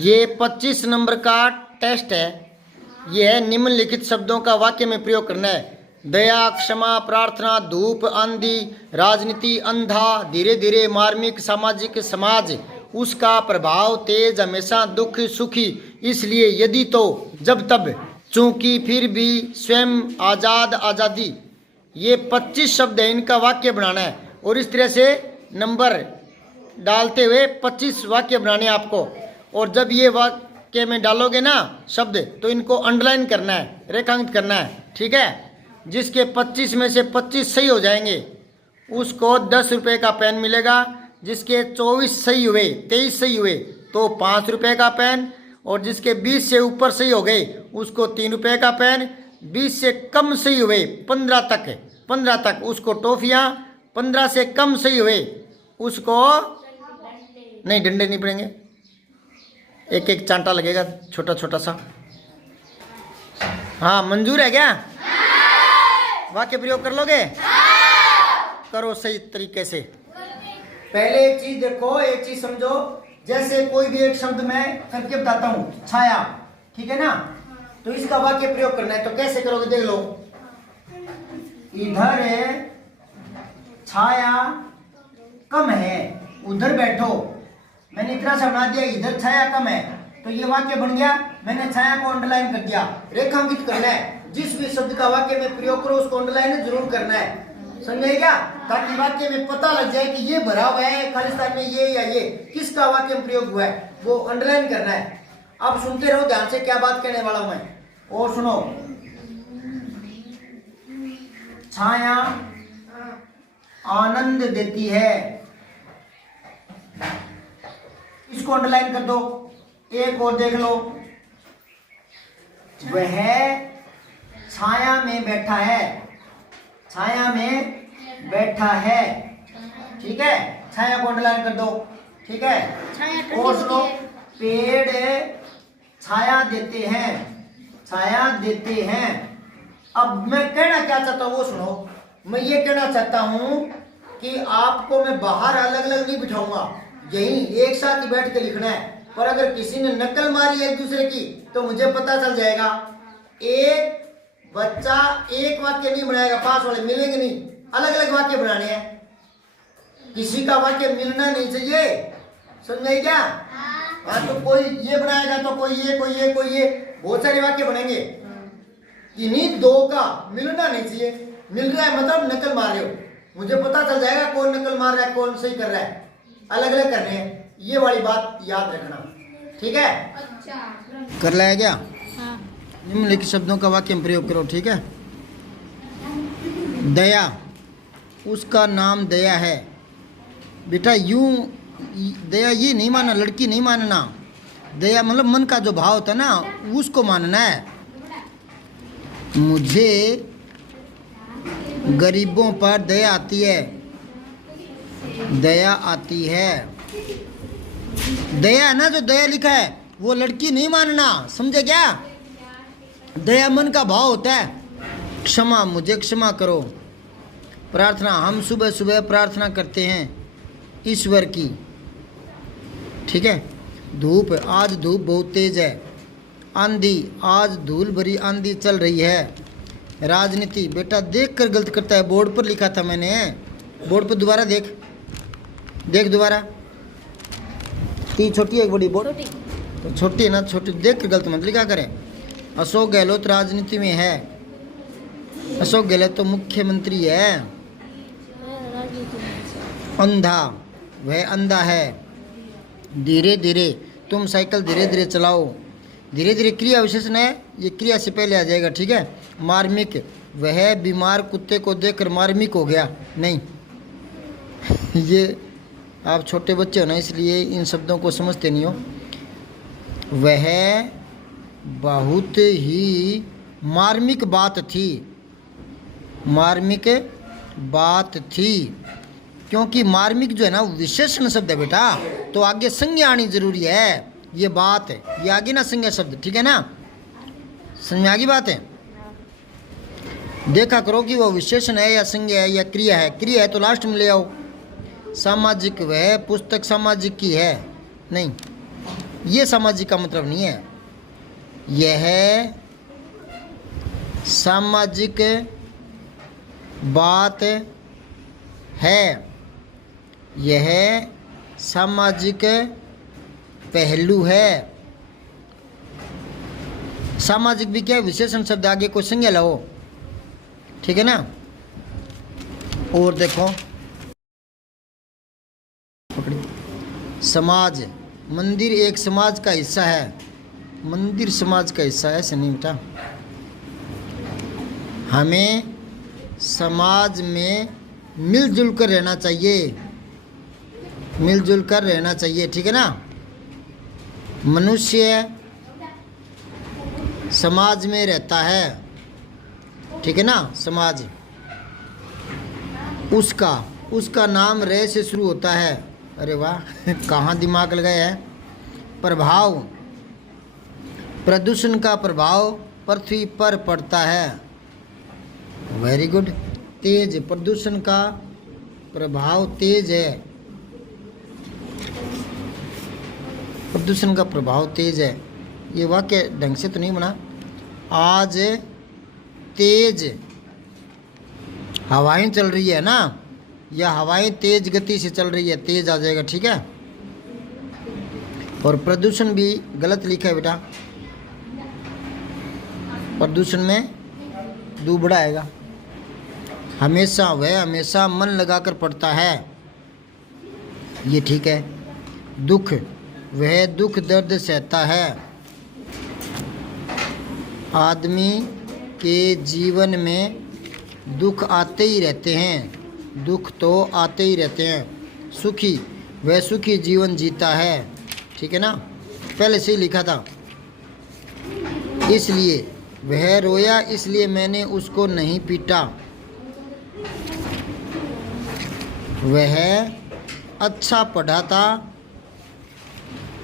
ये 25 नंबर का टेस्ट है। यह है निम्नलिखित शब्दों का वाक्य में प्रयोग करना है। दया, क्षमा, प्रार्थना, धूप, आंधी, राजनीति, अंधा, धीरे धीरे, मार्मिक, सामाजिक, समाज, उसका प्रभाव, तेज, हमेशा, दुख, सुखी, इसलिए, यदि, तो, जब, तब, चूंकि, फिर भी, स्वयं, आजाद, आजादी। ये 25 शब्द है, इनका वाक्य बनाना है और इस तरह से नंबर डालते हुए 25 वाक्य बनाने हैं आपको। और जब ये वाक्य में डालोगे ना शब्द, तो इनको अंडरलाइन करना है, रेखांकित करना है, ठीक है। जिसके 25 में से 25 सही हो जाएंगे उसको 10 रुपये का पेन मिलेगा। जिसके 24 सही हुए, 23 सही हुए तो 5 रुपये का पेन, और जिसके 20 से ऊपर सही हो गए उसको 3 रुपये का पेन। 20 से कम सही हुए 15 तक उसको टॉफियाँ। 15 से कम सही हुए उसको नहीं, डंडे नहीं पड़ेंगे, एक एक चांटा लगेगा छोटा छोटा सा। हाँ, मंजूर है क्या? वाक्य प्रयोग कर लोगे? करो सही तरीके से। पहले एक चीज देखो, एक चीज समझो। जैसे कोई भी एक शब्द मैं करके बताता हूँ, छाया, ठीक है ना, तो इसका वाक्य प्रयोग करना है। तो कैसे करोगे देख लो। इधर छाया कम है, उधर बैठो। मैंने इतना सा बना दिया, इधर छाया कम है, तो ये वाक्य बन गया। मैंने छाया को अंडरलाइन कर दिया। रेखांकित करना है। जिस भी शब्द का वाक्य में प्रयोग करो उसको अंडरलाइन जरूर करना है, समझे क्या? ताकि वाक्य में पता लग जाए कि ये भरा हुआ है खालिस्तान में, ये या ये किसका वाक्य में प्रयोग हुआ है, वो अंडरलाइन करना है। अब सुनते रहो ध्यान से, क्या बात कहने वाला हूं मैं, और सुनो। छाया आनंद देती है, इसको अंडरलाइन कर दो। एक और देख लो, वह छाया में बैठा है, छाया में बैठा है, ठीक है। छाया को अंडरलाइन कर दो, ठीक है। और सुनो, पेड़ छाया देते हैं, छाया देते हैं। अब मैं कहना क्या चाहता हूं वो सुनो। मैं ये कहना चाहता हूं कि आपको मैं बाहर अलग अलग नहीं बिठाऊंगा, यही एक साथ ही बैठ के लिखना है। पर अगर किसी ने नकल मारी एक दूसरे की तो मुझे पता चल जाएगा। एक बच्चा एक वाक्य नहीं बनाएगा, पास वाले मिलेंगे नहीं, अलग अलग वाक्य बनाने हैं। किसी का वाक्य मिलना नहीं चाहिए, समझे क्या? हाँ, तो कोई ये बनाएगा तो कोई ये, कोई ये, कोई ये, बहुत सारे वाक्य बनेंगे। इन्हीं दो का मिलना नहीं चाहिए। मिल रहा है मतलब नकल मार रहे हो, मुझे पता चल जाएगा कौन नकल मार रहा है कौन सही कर रहा है। अलग अलग करने हैं, ये वाली बात याद रखना, ठीक है? कर लाया क्या? निम्नलिखित शब्दों का वाक्य में प्रयोग करो, ठीक है। दया, उसका नाम दया है। बेटा यूं दया ये नहीं मानना, लड़की नहीं मानना। दया मतलब मन का जो भाव होता है ना, उसको मानना है। मुझे गरीबों पर दया आती है, दया आती है। दया है ना, जो दया लिखा है वो लड़की नहीं मानना, समझे क्या? दया मन का भाव होता है। क्षमा, मुझे क्षमा करो। प्रार्थना, हम सुबह सुबह प्रार्थना करते हैं ईश्वर की, ठीक है। धूप, आज धूप बहुत तेज है। आंधी, आज धूल भरी आंधी चल रही है। राजनीति, बेटा देख कर गलत करता है, बोर्ड पर लिखा था मैंने, बोर्ड पर दोबारा देख, देख दोबारा। तीन छोटी है एक बड़ी बोर्ड, तो छोटी है ना, छोटी देख कर गलत मत लिखा करें। अशोक गहलोत राजनीति में है। अशोक गहलोत तो मुख्यमंत्री है। अंधा, वह अंधा है। धीरे धीरे, तुम साइकिल धीरे धीरे चलाओ। धीरे धीरे क्रिया विशेषण है, ये क्रिया से पहले आ जाएगा, ठीक है। मार्मिक, वह बीमार कुत्ते को देखकर मार्मिक हो गया। नहीं ये आप छोटे बच्चे हो ना, इसलिए इन शब्दों को समझते नहीं हो। वह बहुत ही मार्मिक बात थी, मार्मिक बात थी, क्योंकि मार्मिक जो है ना विशेषण शब्द है बेटा, तो आगे संज्ञा आनी जरूरी है। ये बात है, ये आगे ना संज्ञा शब्द, ठीक है ना? समझ में आ गई बात है? देखा करो कि वो विशेषण है या संज्ञा है या क्रिया है। क्रिया है तो लास्ट में ले आओ। सामाजिक, वह पुस्तक सामाजिक की है। नहीं, ये सामाजिक का मतलब नहीं है। यह सामाजिक बात है, यह सामाजिक पहलू है। सामाजिक भी क्या है, विशेषण शब्द आगे कोई संज्ञा लाओ, ठीक है ना। और देखो समाज, मंदिर एक समाज का हिस्सा है, मंदिर समाज का हिस्सा है, ऐसे नहीं बेटा। हमें समाज में मिलजुल कर रहना चाहिए, मिलजुल कर रहना चाहिए, ठीक है ना। मनुष्य समाज में रहता है, ठीक है ना। समाज, उसका नाम रे से शुरू होता है। अरे वाह कहाँ दिमाग लगाया है। प्रभाव, प्रदूषण का प्रभाव पृथ्वी पर पड़ता है। Very good. तेज, प्रदूषण का प्रभाव तेज है, प्रदूषण का प्रभाव तेज है। ये वाक्य ढंग से तो नहीं बना। आज तेज हवाएं चल रही है ना, या हवाएं तेज गति से चल रही है, तेज आ जाएगा, ठीक है। और प्रदूषण भी गलत लिखा है बेटा, प्रदूषण में दुबड़ा आएगा। हमेशा, वह हमेशा मन लगाकर पढ़ता है, ये ठीक है। दुख, वह दुख दर्द सहता है। आदमी के जीवन में दुख आते ही रहते हैं, दुख तो आते ही रहते हैं। सुखी, वह सुखी जीवन जीता है, ठीक है ना, पहले से ही लिखा था। इसलिए वह रोया, इसलिए मैंने उसको नहीं पीटा। वह अच्छा पढ़ा था,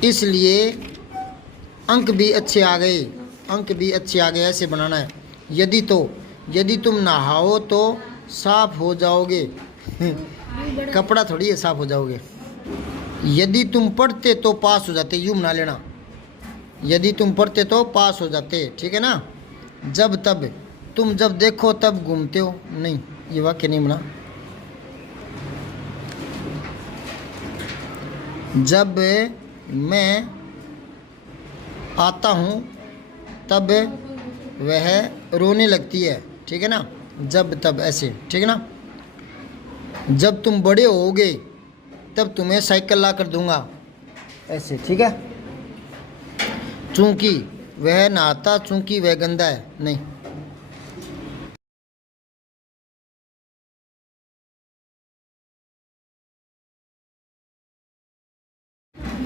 इसलिए अंक भी अच्छे आ गए, अंक भी अच्छे आ गए, ऐसे बनाना है। यदि तुम नहाओ तो साफ हो जाओगे कपड़ा थोड़ी है साफ हो जाओगे। यदि तुम पढ़ते तो पास हो जाते, यूँ बना लेना, यदि तुम पढ़ते तो पास हो जाते, ठीक है ना। जब तब, तुम जब देखो तब घूमते हो, नहीं ये वाक्य नहीं बना। जब मैं आता हूँ तब वह रोने लगती है, ठीक है ना। जब तब ऐसे, ठीक है ना। जब तुम बड़े होगे तब तुम्हें साइकिल ला कर दूंगा, ऐसे, ठीक है। चूंकि वह नहाता, चूंकि वह गंदा है, नहीं।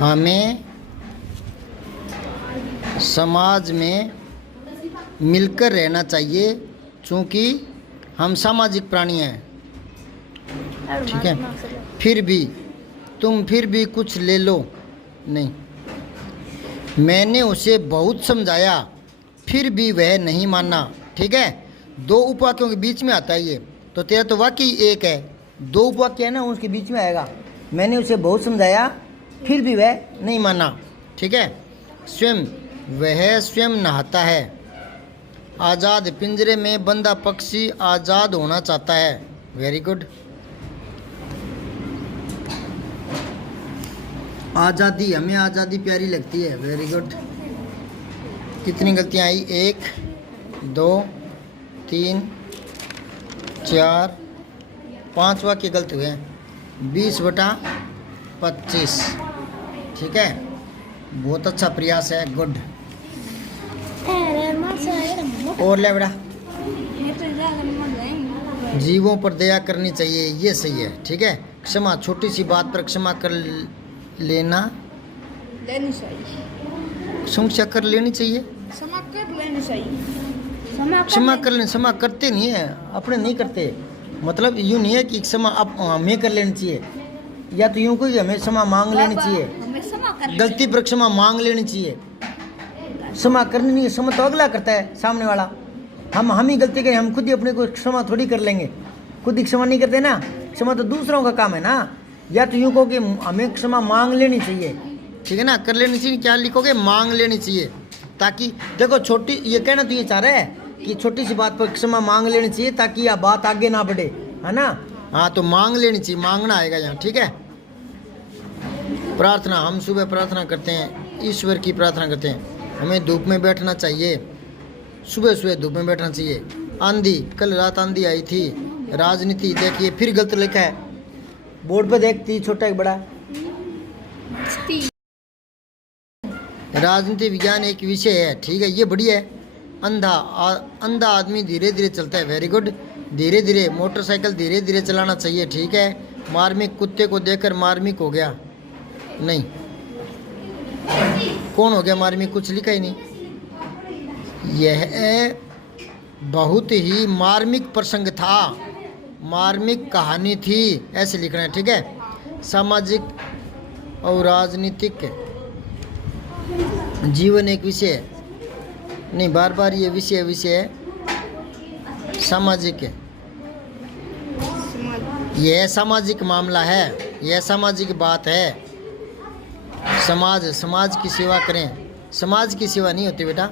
हमें समाज में मिलकर रहना चाहिए, चूँकि हम सामाजिक प्राणी हैं, ठीक है। फिर भी, तुम फिर भी कुछ ले लो, नहीं। मैंने उसे बहुत समझाया, फिर भी वह नहीं माना, ठीक है। दो उपवाक्यों के बीच में आता है ये, तो तेरा तो वाक्य ही एक है, दो उपवाक्य है ना, उसके बीच में आएगा। मैंने उसे बहुत समझाया, फिर भी वह नहीं माना, ठीक है। स्वयं, वह स्वयं नहाता है। आज़ाद, पिंजरे में बंधा पक्षी आज़ाद होना चाहता है। Very good. आज़ादी, हमें आज़ादी प्यारी लगती है। Very good. कितनी गलतियाँ आई, 1 2 3 4 5 वाक्य गलत हुए हैं। 20/25, ठीक है। बहुत अच्छा प्रयास है, गुड। और ले बेटा, जीवों पर दया करनी चाहिए, ये सही है, ठीक है। क्षमा, छोटी सी बात पर क्षमा कर लेना, लेनी चाहिए, क्षमा कर लेनी चाहिए, क्षमा कर लेनी चाहिए, क्षमा कर लें, क्षमा करते नहीं है, अपने नहीं करते। मतलब यूँ नहीं है कि क्षमा अब हमें कर लेनी चाहिए, या तो यूँ कोई हमें क्षमा मांग लेनी चाहिए, गलती पर क्षमा मांग लेनी चाहिए। क्षमा करनी नहीं है, क्षमा तो अगला करता है, सामने वाला। हम ही गलती करें, हम खुद ही अपने को क्षमा थोड़ी कर लेंगे, खुद ही क्षमा नहीं करते ना। क्षमा तो दूसरों का काम है ना। या तो यूँ कहो कि हमें क्षमा मांग लेनी चाहिए, ठीक है ना, कर लेनी चाहिए। क्या लिखोगे, मांग लेनी चाहिए, ताकि देखो छोटी, ये कहना तो ये चाह रहा है कि छोटी सी बात पर क्षमा मांग लेनी चाहिए ताकि यह बात आगे ना बढ़े, है ना। हाँ, तो मांग लेनी चाहिए, मांगना आएगा यहाँ, ठीक है। प्रार्थना, हम सुबह प्रार्थना करते हैं, ईश्वर की प्रार्थना करते हैं। हमें धूप में बैठना चाहिए, सुबह सुबह धूप में बैठना चाहिए। आंधी, कल रात आंधी आई थी। राजनीति, देखिए फिर गलत लिखा है बोर्ड पे, देखती छोटा एक बड़ा। राजनीति विज्ञान एक विषय है, ठीक है, ये बढ़िया है। अंधा आदमी धीरे धीरे चलता है, वेरी गुड। धीरे धीरे, मोटरसाइकिल धीरे धीरे चलाना चाहिए, ठीक है। मार्मिक, कुत्ते को देखकर मार्मिक हो गया, नहीं, कौन हो गया मार्मिक, कुछ लिखा ही नहीं। यह बहुत ही मार्मिक प्रसंग था, मार्मिक कहानी थी, ऐसे लिखना है, ठीक है। सामाजिक और राजनीतिक जीवन एक विषय है, नहीं, बार बार ये विषय है। सामाजिक है, यह सामाजिक मामला है, यह सामाजिक बात है। समाज की सेवा करें। समाज की सेवा नहीं होती बेटा,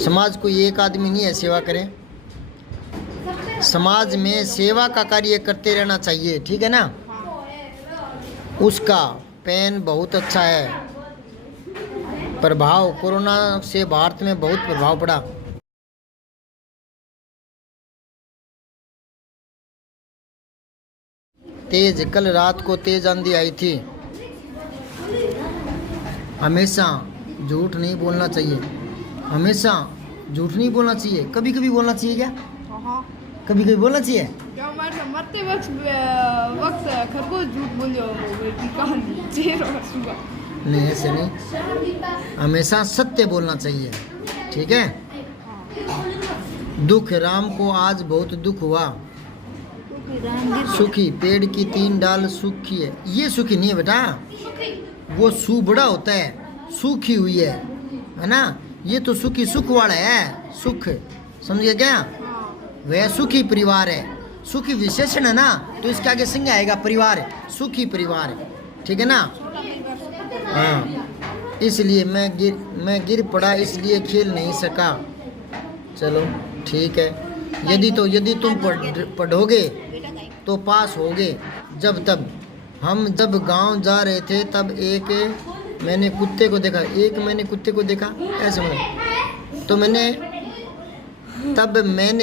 समाज कोई एक आदमी नहीं है सेवा करें, समाज में सेवा का कार्य करते रहना चाहिए, ठीक है ना। उसका पेन बहुत अच्छा है। प्रभाव, कोरोना से भारत में बहुत प्रभाव पड़ा। तेज, कल रात को तेज आंधी आई थी। हमेशा झूठ नहीं बोलना चाहिए, हमेशा झूठ नहीं बोलना चाहिए, कभी कभी बोलना चाहिए। क्या कभी कभी बोलना चाहिए? मरते वक्त खरगोश झूठ बोलो, नहीं, ऐसे नहीं, हमेशा सत्य बोलना चाहिए, ठीक है। दुख, राम को आज बहुत दुख हुआ। सूखी, पेड़ की 3 डाल सूखी है, ये सूखी नहीं है बेटा, वो सू बड़ा होता है, सूखी हुई है ना। ये तो सुखी, सुख वाला है, सुख, समझिए क्या, वह सुखी परिवार है। सुखी विशेषण है ना, तो इसके आगे संज्ञा आएगा परिवार, सुखी परिवार, ठीक है ना। हाँ, इसलिए मैं गिर पड़ा, इसलिए खेल नहीं सका। चलो ठीक है। यदि तुम पढ़ोगे तो पास होगे। जब गांव जा रहे थे तब मैंने कुत्ते को देखा, ऐसे मतलब, तो मैंने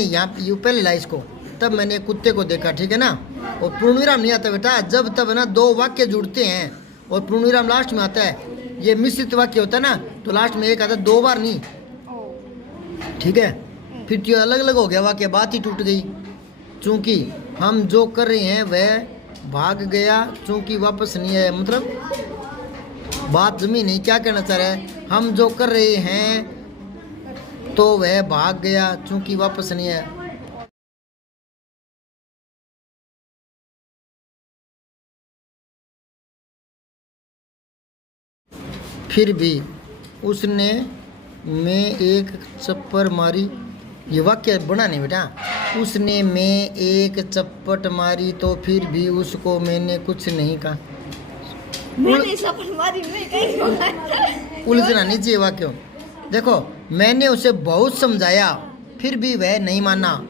यहाँ पहले ला इसको, तब मैंने कुत्ते को देखा, ठीक है ना। और पूर्णविराम नहीं आता बेटा, जब तब ना 2 वाक्य जुड़ते हैं और पूर्णविराम लास्ट में आता है। ये मिश्रित वाक्य होता है ना, तो लास्ट में एक आता है, 2 बार नहीं, ठीक है। फिर तो अलग अलग हो गया वाक्य, बात ही टूट गई। चूंकि हम जो कर रहे हैं वह भाग गया, चूंकि वापस नहीं आया, मतलब बात जमी नहीं। क्या कहना चाह रहा है, हम जो कर रहे हैं तो वह भाग गया, चूंकि वापस नहीं आया। फिर भी उसने मैं एक चप्पड़ मारी, ये वाक्य बना नहीं बेटा। उसने मैं एक चप्पट मारी तो फिर भी उसको मैंने कुछ नहीं कहा। उलझना नहीं चाहिए वाक्य। देखो, मैंने उसे बहुत समझाया फिर भी वह नहीं माना।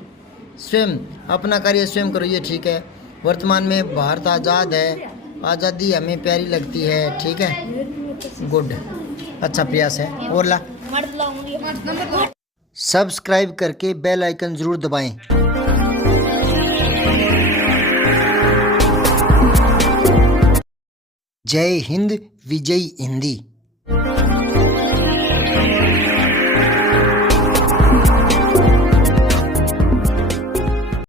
स्वयं अपना कार्य स्वयं करो, ये ठीक है। वर्तमान में भारत आज़ाद है, आज़ादी हमें प्यारी लगती है, ठीक है, गुड, अच्छा प्रयास है। और ला सब्सक्राइब करके बेल आइकन जरूर दबाएं। जय हिंद, विजय हिंदी।